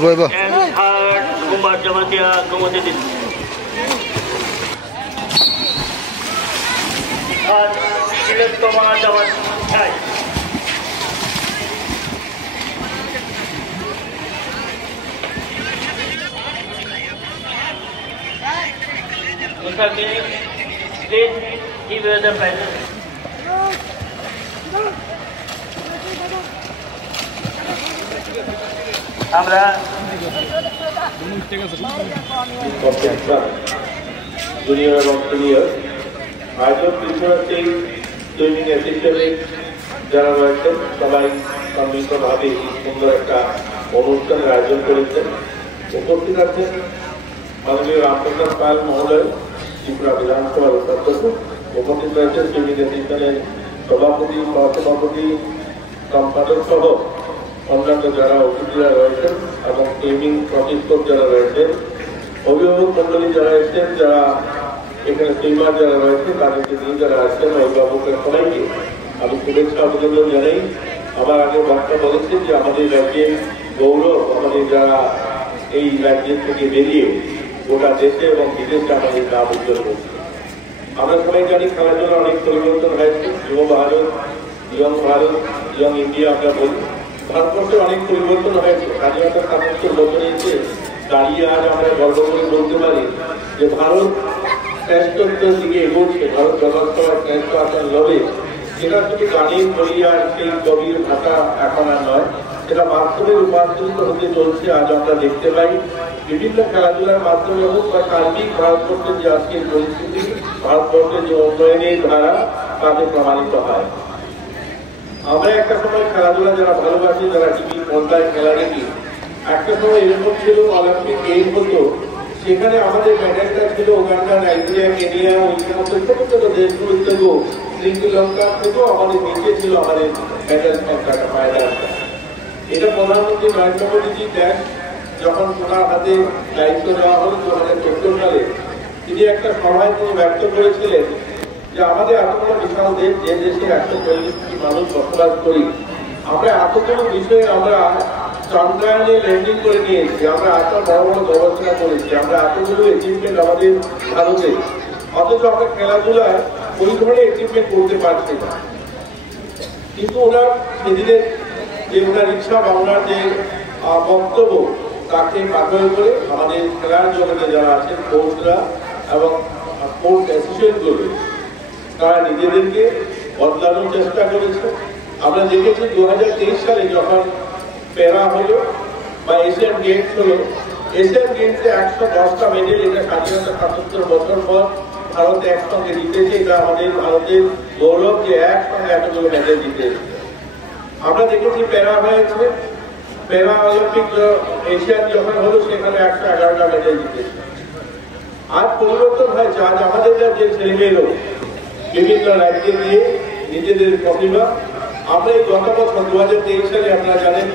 and third Kumar Jamatia Kumadidin. Third Tilak Kumar Jamatia. Mr. King, please give us the present. আমরা junior এবং senior আয়োজক বিশ্বরাজ্যের swimming assistant যারা রয়েছেন সবাই সম্মিলিতভাবে সুন্দর একটা অনুষ্ঠানের আয়োজন করেছেন। উপস্থিত আছেন মাননীয় রামপ্রসাদ পাল মহোদয়, ত্রিপুরা বিধানসভার উপাধ্যক্ষ। উপস্থিত রয়েছেন সুইমিং অ্যাসিস্ট্যান্টের সভাপতি, সহসভাপতি, সম্পাদক সহ অন্যান্য যারা অতিথিরা রয়েছেন এবং সুইমিং প্রশিক্ষক যারা রয়েছেন, অভিভাবক মন্ডলী যারা এসেছেন, যারা এখানে সুইমার যারা রয়েছেন, তাদেরকে নিয়ে যারা আসছেন, অভিভাবকের সবাইকে আমি শুভেচ্ছা অভিনন্দন জানাই। আমার আগে বার্তা বলেছেন যে আমাদের রাজ্যের গৌরব, আমাদের যারা এই রাজ্যের থেকে বেরিয়ে গোটা দেশে এবং বিদেশে আমাদের নাম উজ্জ্বল করছে। আমরা সবাই জানি খেলাধুলা অনেক পরিবর্তন হয়েছে। যুব ভারত, ইয়ং ইন্ডিয়া আমরা বলি। ভারতবর্ষে অনেক পরিবর্তন হয়েছে। স্বাধীনতা ৭৭ বছর এসে দাঁড়িয়ে আজ আমরা গর্ব করে বলতে পারি যে ভারত শ্রেষ্ঠত্বের দিকে এগোচ্ছে। ভারত জগৎসভার শ্রেষ্ঠ আসন লবে। সেটা শুধু গানের বলিয়ার সেই কবির ভাষা এখন আর নয়, সেটা বাস্তবে রূপান্তরিত হতে চলছে। আজ আমরা দেখতে পাই বিভিন্ন খেলাধুলার মাধ্যমে হোক বা সার্বিক ভারতবর্ষের যে আজকের পরিস্থিতি, ভারতবর্ষের যে উন্নয়নের ধারা তাতে প্রমাণিত হয়। আমরা একটা সময় খেলাধুলা যারা ভালোবাসি, যারা টিভি পর্দায় খেলা দেখি, একটা সময় এরকম ছিল অলিম্পিক গেম হতো, সেখানে আমাদের মেডেলটা ছিল উগান্ডা, নাইজেরিয়া, কেনিয়া, ওই সমস্ত ছোট ছোট দেশগুলো থেকেও, শ্রীলঙ্কা থেকেও আমাদের নিচে ছিল আমাদের মেডেল সংখ্যাটা, ফায়দাটা। এটা প্রধানমন্ত্রী নরেন্দ্র মোদীজি দেন যখন ওনার হাতে দায়িত্ব দেওয়া হল 2014 সালে, তিনি একটা সভায় তিনি ব্যক্ত করেছিলেন যে আমাদের এতগুলো বিশাল দেশ, যে দেশে 140 কোটি মানুষ বসবাস করি, আমরা এতগুলো বিষয়ে আমরা চন্দ্রায়নে ল্যান্ডিং করে নিয়েছি, আমরা এত বড় বড় গবেষণা করেছি, আমরা এতগুলো অ্যাচিভমেন্ট আমাদের ভারতে, অথচ আমরা খেলাধুলায় ওই ধরনের অ্যাচিভমেন্ট করতে পারছি না। কিন্তু ওনার সেদিনের যে ওনার ইচ্ছা বা ওনার যে বক্তব্য, তাকে পাথর করে আমাদের খেলার জগতে যারা আছেন কোচরা এবং স্পোর্টস অ্যাসোসিয়েশনগুলো, তারা নিজেদেরকে বদলানোর চেষ্টা করেছে। আমরা দেখেছি 2023 সালে যখন প্যারা হলো বা এশিয়ান গেমস হলো, এশিয়ান গেমসে 110টা মেডেল, এটা স্বাধীনতা ৭৭ বছর পর ভারত একসঙ্গে জিতেছে। এটা আমাদের ভারতের গৌরব যে একসঙ্গে এতগুলো মেডেল জিতেছে। আমরা দেখেছি প্যারা হয়েছে, প্যারা অলিম্পিক এশিয়ান যখন হলো সেখানে 111টা মেডেল জিতেছে। আজ পরিবর্তন হয়েছে। আজ আমাদের যে ছেলেমেয়েরও বিভিন্ন রাজ্যে গিয়ে নিজেদের প্রতিভা, আমরা এই গত বছর 2023 সালে আপনারা জানেন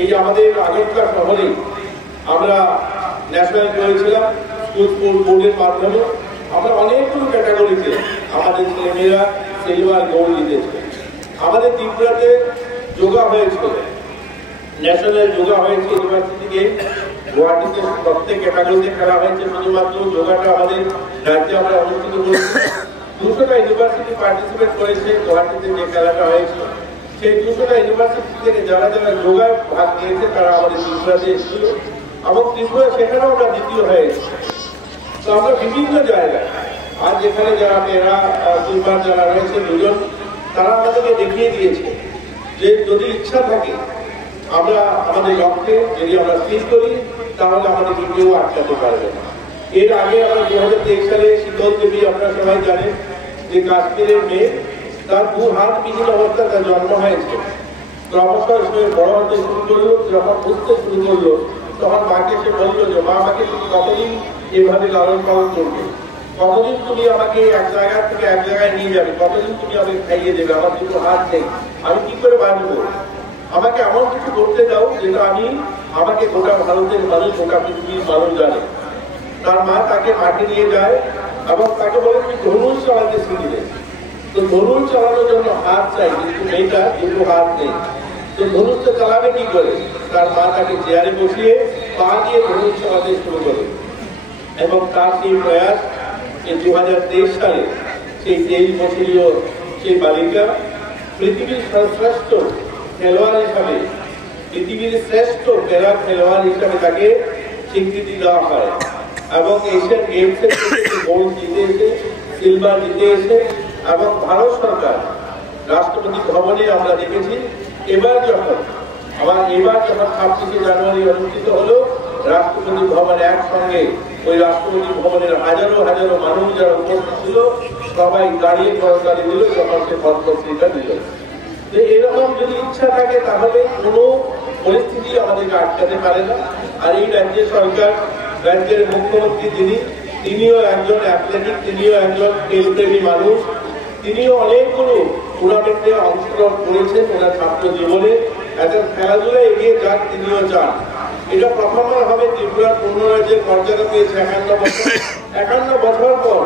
এই যে আমাদের আগরতলা শহরে আমরা ন্যাশনাল করেছিলাম স্কুল বোর্ডের মাধ্যমে। আমরা অনেকগুলো ক্যাটাগরিতে আমাদের ছেলেমেয়েরা সিলভার গোল্ড জিতেছে। আমাদের ত্রিপুরাতে যোগা হয়েছিল, ন্যাশনাল যোগা হয়েছে ইউনিভার্সিটি গেম। গুয়াহাটিতে প্রত্যেক ক্যাটাগরিতে খেলা হয়েছে। শুধুমাত্র যোগাটা আমাদের রাজ্যে আমরা অনুষ্ঠিত করেছি। 200টা ইউনিভার্সিটি পার্টিসিপেট করেছে গুয়াহাটিতে যে খেলাটা হয়েছে। সেই 200টা ইউনিভার্সিটি থেকে যারা যারা যোগায় ভাগ নিয়েছে তারা আমাদের ত্রিপুরাতে এসেছিল এবং ত্রিপুরা সেখানেও আমরা দ্বিতীয় হয়েছি। তো আমরা বিভিন্ন জায়গায় আজ যেখানে যারা মেয়েরা সিলভার যারা রয়েছে দুজন, তারা আমাদেরকে দেখিয়ে দিয়েছে যে যদি ইচ্ছা থাকে আমরা আমাদের লক্ষ্যে যদি আমরা স্থির করি তাহলে আমাদেরকে কেউ আটকাতে পারবে না। এর আগে আমরা 2023 সালে শীতল দেবী, আপনারা সবাই জানেন যে কাশ্মীরের মেয়ে, তার 2 হাত বিহীন অবস্থা তার জন্ম হয়েছে। ক্রমশ সে বড় হতে শুরু করলো, যখন বুঝতে শুরু করলো তখন মাকে সে বললো যে মা, আমাকে তুমি কতদিন এভাবে লালন পালন করবে, কতদিন তুমি আমাকে এক জায়গা থেকে এক জায়গায় নিয়ে যাবে, কতদিন তুমি আমাকে খাইয়ে দেবে, আমার দুটো হাত নেই, আমি কি করে বাঁচবো, আমাকে এমন কিছু করতে দাও যেটা আমাকে গোটা ভারতের মানুষ, গোটা পৃথিবীর মানুষ জানে। তার মা তাকে মাঠে নিয়ে যায় এবং তাকে বলে তুমি ধনুষ চালাতে শিখিলে। তো ধনুষ চালানোর জন্য হাত চাই, কিন্তু মেয়েটা দুটো হাত নেই। তো তো ধনুষটা চালাবে কি করে? তার মা তাকে চেয়ারে বসিয়ে পা দিয়ে ধনুষ চালাতে শুরু করে এবং তার সেই প্রয়াস এই 2023 সালে সেই 23 বছরীয় সেই বালিকা পৃথিবীর সর্বশ্রেষ্ঠ খেলোয়াড় হিসাবে, পৃথিবীর শ্রেষ্ঠ প্যারা খেলোয়াড় হিসাবে তাকে স্বীকৃতি দেওয়া হয় এবং এশিয়ান গেমসের গোল্ড জিতে এসে, সিলভার জিতে এসে এবং ভারত সরকার রাষ্ট্রপতি ভবনে আমরা দেখেছি এবার যখন 26শে জানুয়ারি অনুষ্ঠিত হলো রাষ্ট্রপতি ভবনে একসঙ্গে ওই রাষ্ট্রপতি ভবনের হাজারো হাজারো মানুষ যারা উপস্থিত ছিল সবাই দাঁড়িয়ে করতালি দিল যখন সে পদ্মশ্রীটা দিল। যে এরকম যদি ইচ্ছা থাকে তাহলে কোনো পরিস্থিতি আমাদেরকে আটকাতে পারে না। আর এই রাজ্যের সরকার, রাজ্যের মুখ্যমন্ত্রী তিনিও একজন অ্যাথলেটিক, তিনিও একজন খেলপ্রেমী মানুষ, তিনিও অনেকগুলো টুর্নামেন্টে অংশগ্রহণ করেছেন ওনার ছাত্র জীবনে। এখন খেলাধুলায় এগিয়ে যান তিনিও চান। এটা প্রথমবার হবে ত্রিপুরা পূর্ণ রাজ্যের মর্যাদা পেয়েছে 51 বছর পর।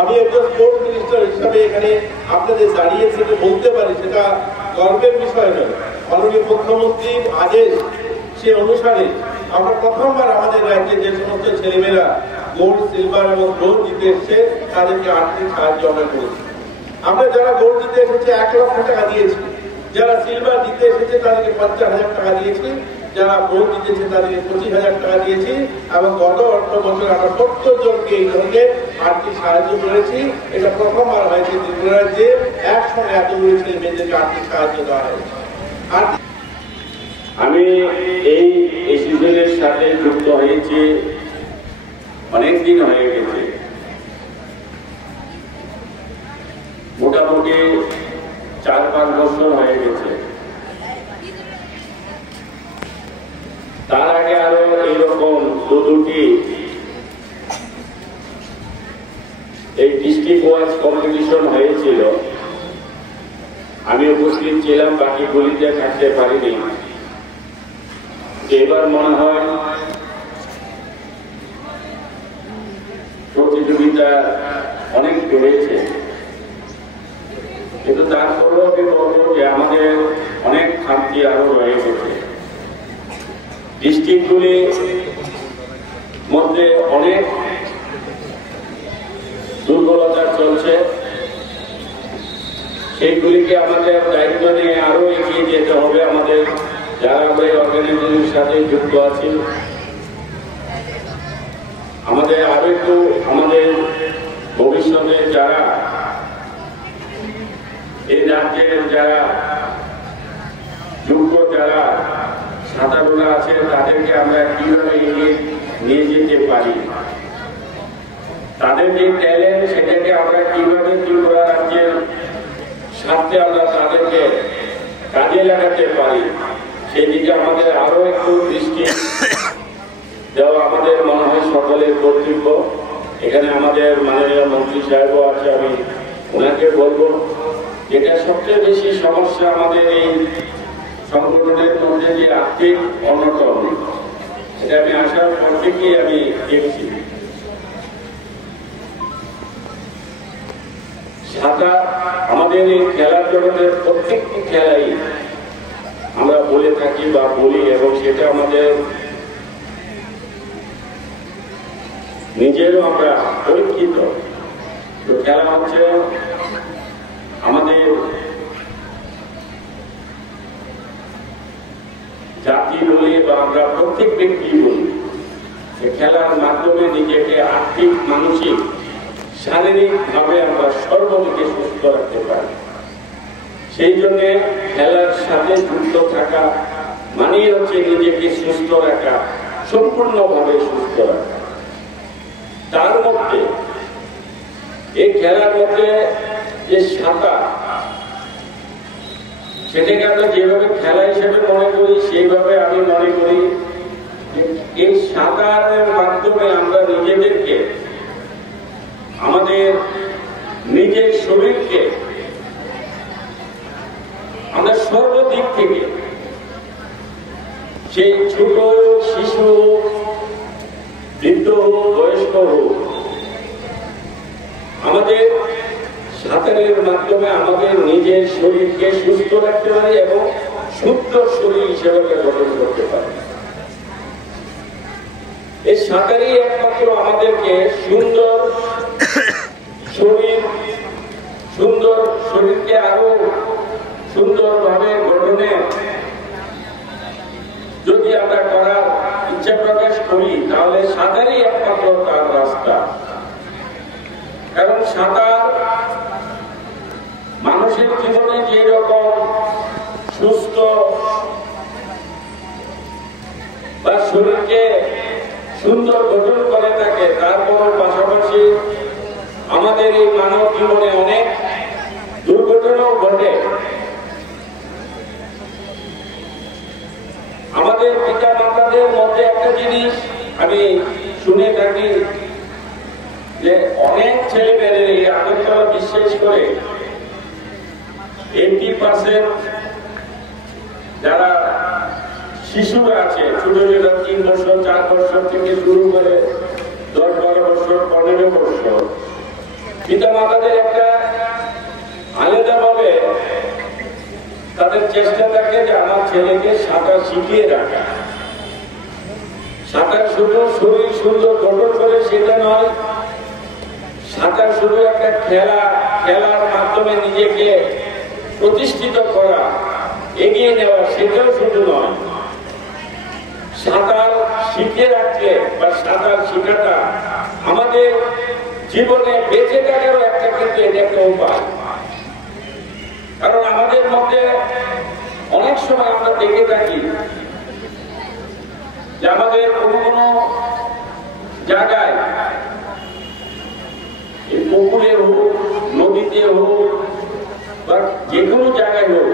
আমি একজন স্পোর্টস মিনিস্টার হিসাবে এখানে আপনাদের দাঁড়িয়ে থেকে বলতে পারি সেটা গর্বের বিষয় নয়। মাননীয় মুখ্যমন্ত্রীর আদেশ সে অনুসারে আমরা প্রথমবার আমাদের রাজ্যে যে সমস্ত ছেলেমেয়েরা গোল্ড, সিলভার এবং ব্রোঞ্জ জিতে এসছে তাদেরকে আর্থিক সাহায্য আমরা করেছি। আমরা যারা গোল্ড জিতে এসেছে 1 লক্ষ টাকা দিয়েছি, যারা সিলভার জিতে এসেছে তাদেরকে 50,000 টাকা দিয়েছি, যারা ব্রোঞ্জ জিতেছে তাদেরকে 25,000 টাকা দিয়েছি এবং গত অর্থ বছর আমরা 70 জনকে এই ধরনের আর্থিক সাহায্য করেছি। এটা প্রথমবার হয়েছে ত্রিপুরা রাজ্যে একসঙ্গে এতগুলো ছেলে মেয়েদেরকে আর্থিক সাহায্য দেওয়া হয়েছে। আমি এই এসোসিয়েশনের সাথে যুক্ত হয়েছি অনেকদিন হয়ে গেছে, মোটামুটি 4-5 বছর হয়ে গেছে। তার আগে আরো এইরকম দুটি এই ডিস্ট্রিক্ট ওয়াইজ কম্পিটিশন হয়েছিল, আমি উপস্থিত ছিলাম, বাকি গলিতে থাকতে পারিনি। এবার মনে হয় প্রতিযোগিতা অনেক বেড়েছে, কিন্তু তারপরেও আমি বলবো যে আমাদের অনেক খামতি আরো রয়ে গেছে। ডিস্ট্রিক্টগুলির মধ্যে অনেক দুর্বলতা চলছে, সেইগুলিকে আমাদের দায়িত্ব নিয়ে আরো এগিয়ে যেতে হবে। আমাদের যারা আমরা এই অর্গানাইজেশনের সাথে যুক্ত আছি, আমাদের আরো একটু আমাদের ভবিষ্যতে যারা এই রাজ্যের যারা যোগ্য যারা সাঁতারুরা আছে তাদেরকে আমরা কিভাবে এগিয়ে নিয়ে যেতে পারি, তাদের যে ট্যালেন্ট সেটাকে আমরা কিভাবে ত্রিপুরা রাজ্যের সাথে আমরা তাদেরকে কাজে লাগাতে পারি, সেই দিকে আমাদের আরো একটু দৃষ্টি দেওয়া আমাদের মনে হয় সকলের কর্তব্য। এখানে আমাদের মাননীয় মন্ত্রী সাহেবও আছে, আমি ওনাকে বলবো যেটা সবচেয়ে বেশি সমস্যা আমাদের এই সংগঠনের মধ্যে যে আর্থিক অনটন, এটা আমি আসার পর থেকেই আমি দেখছি। সাঁতার আমাদের এই খেলার জগতের প্রত্যেকটি খেলাই আমরা বলে থাকি বা বলি, এবং সেটা আমাদের নিজেরও আমরা পরীক্ষিত। তো খেলা হচ্ছে আমাদের জাতি বলি বা আমরা প্রত্যেক ব্যক্তি বলি, খেলার মাধ্যমে নিজেকে আর্থিক, মানসিক, শারীরিক ভাবে আমরা সর্বদিকে সুস্থ রাখতে পারি। সেই জন্য খেলার সাথে যুক্ত থাকা মানেই হচ্ছে নিজেকে সুস্থ রাখা, সম্পূর্ণভাবে সুস্থ রাখা। তার মধ্যে এই খেলার মধ্যে যে সাঁতার, সেটাকে আমরা যেভাবে খেলা হিসেবে মনে করি সেইভাবে আমি মনে করি এই সাঁতারের মাধ্যমে আমরা নিজেদেরকে, আমাদের নিজের শরীরকে আমরা সর্বদিক থেকে, সেই ছোট শিশু, বৃদ্ধ হোক, বয়স্ক হোক, আমাদের সাঁতারের মাধ্যমে আমাদের নিজের শরীরকে সুস্থ রাখতে পারি এবং সুন্দর শরীর হিসেবে গঠন করতে পারে। এই সাঁতারই একমাত্র আমাদেরকে সুন্দর শরীরকে আরো সুন্দরভাবে গঠনে যদি আমরা করার ইচ্ছা প্রকাশ করি, তাহলে সাঁতারই একমাত্র তার রাস্তা। কারণ সাঁতার মানুষের জীবনে যে রকম সুস্থ বা শরীরকে সুন্দর গঠন করে থাকে, তারপর পাশাপাশি আমাদের এই মানব জীবনে অনেক দুর্ঘটনাও ঘটে। আমাদের পিতা মাতাদের মধ্যে একটা জিনিস আমি শুনে থাকি যে অনেক ছেলে মেয়ে এই আগরতলা বিশ্বাস করে 80% যারা শিশুরা আছে, ছোট ছোট 3 বছর 4 বছর থেকে শুরু করে 10-12 বছর 15 বছর, পিতা মাতাদের একটা আলাদাভাবে তাদের চেষ্টা থাকে যে আমার ছেলেকে সাঁতার শিখিয়ে রাখা। সাঁতার শুধু শরীর সুন্দর গঠন করে সেটা নয়, সাঁতার শুধু একটা খেলার মাধ্যমে নিজেকে প্রতিষ্ঠিত করা, এগিয়ে নেওয়া, সেটাও শুধু নয়। সাঁতার শিখে রাখলে বা সাঁতার শেখাটা আমাদের জীবনে বেঁচে থাকারও একটা কিন্তু এটা একটা উপায়। কারণ আমাদের মধ্যে অনেক সময় আমরা দেখে থাকি যে আমাদের কোনো জায়গায় পুকুরে হোক, নদীতে হোক বা যে কোনো জায়গায় হোক,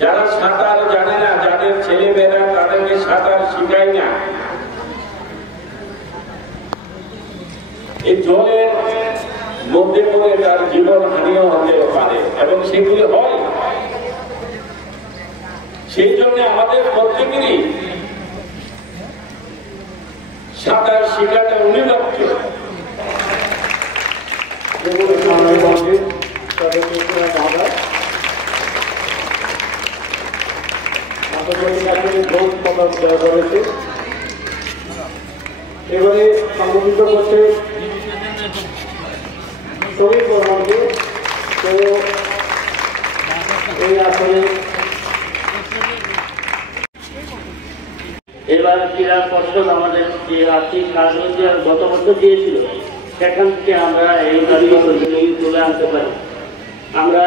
যারা সাঁতার জানে না, যাদের ছেলেমেয়েরা তাদেরকে সাঁতার শিখায় না, এই জলের মধ্যে পড়ে তার জীবন হানিও হতে পারে এবং সেগুলি হয়। সেই জন্য আমাদের প্রত্যেকেরই সাঁতার শেখাটা অনিবার্য। এবারে সংগঠিত করছে শ্রমিক বর্মনকে। তো এই আসলে এবার ক্রীড়া পর্ষদ আমাদের যে আর্থিক সাহায্য গত বছর দিয়েছিল, সেখান থেকে আমরা এই তুলে আনতে পারি। আমরা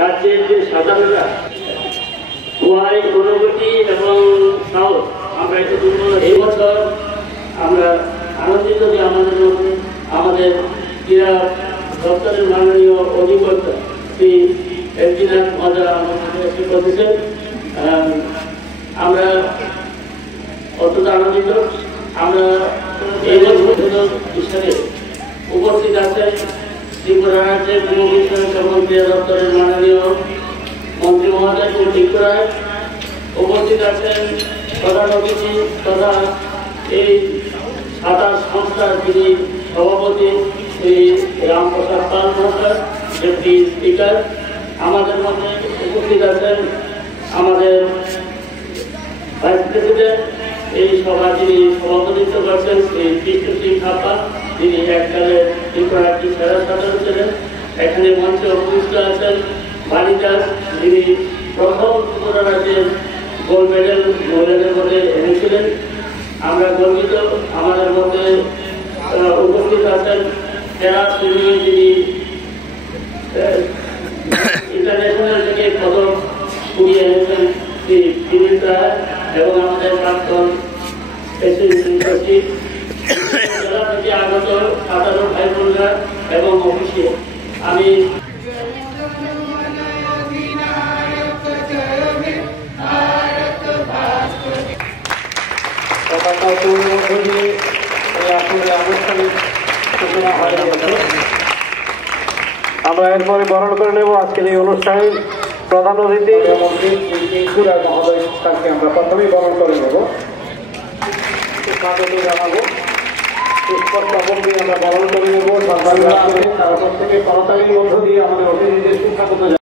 রাজ্যের যে সাধারণরা গোয়াই, গণপতি এবং সাউথ, আমরা একটু এই বছর আমরা আনন্দিত যে আমাদের মধ্যে আমাদের ক্রীড়া দপ্তরের মাননীয় অধিকর্তা শ্রী এলজিনাথ মহাজা আমাদের এসে করেছেন। আমরা অত্যন্ত আনন্দিত। আমরা এই বছর হিসাবে উপস্থিত আছেন ত্রিপুরা রাজ্যের যুব বিষয়ক এবং ক্রীড়া দপ্তরের মাননীয় মন্ত্রী মহোদয় ত্রিপুরা রায়, উপস্থিত আছেন প্রধান অতিথি তথা এই সাঁতার সংস্থার যিনি সভাপতি শ্রী রামপ্রসাদ পাল মহাশয়, ডেপুটি স্পিকার। আমাদের মধ্যে উপস্থিত আছেন আমাদের ভাইস প্রেসিডেন্ট, এই সভা যিনি সভাপতিত্ব করছেন শ্রী কৃষ্ণ সিং থাপা, যিনি এককালে ত্রিপুরা রাজ্যের সেরা সাঁতারু ছিলেন। এখানে মঞ্চে উপস্থিত আছেন বাণী দাস, যিনি প্রথম ত্রিপুরা রাজ্যের গোল্ড মেডেল মহিলাদের মধ্যে এনেছিলেন। আমরা গর্বিত আমাদের মধ্যে উপস্থিত আছেন সেরা সুইমিং, যিনি ইন্টারন্যাশনাল থেকে পদক কুড়িয়ে এনেছেন শ্রী বিনীত রায়, এবং আমাদের প্রাক্তন জেলা থেকে আগত সাধারণ ভাই বোনরা এবং অফিসিয়াল। আমি আমরা এরপরে বরণ করে নেব আজকের এই অনুষ্ঠানে প্রধান অতিথি মন্ত্রী মহোদয়। তাকে আমরা প্রথমেই বরণ করে নেব, স্বাগত জানাবো। আমরা বরণ করে নেব। তারপর থেকে করতালির মধ্য দিয়ে আমাদের অতিথিদের সুস্বাগত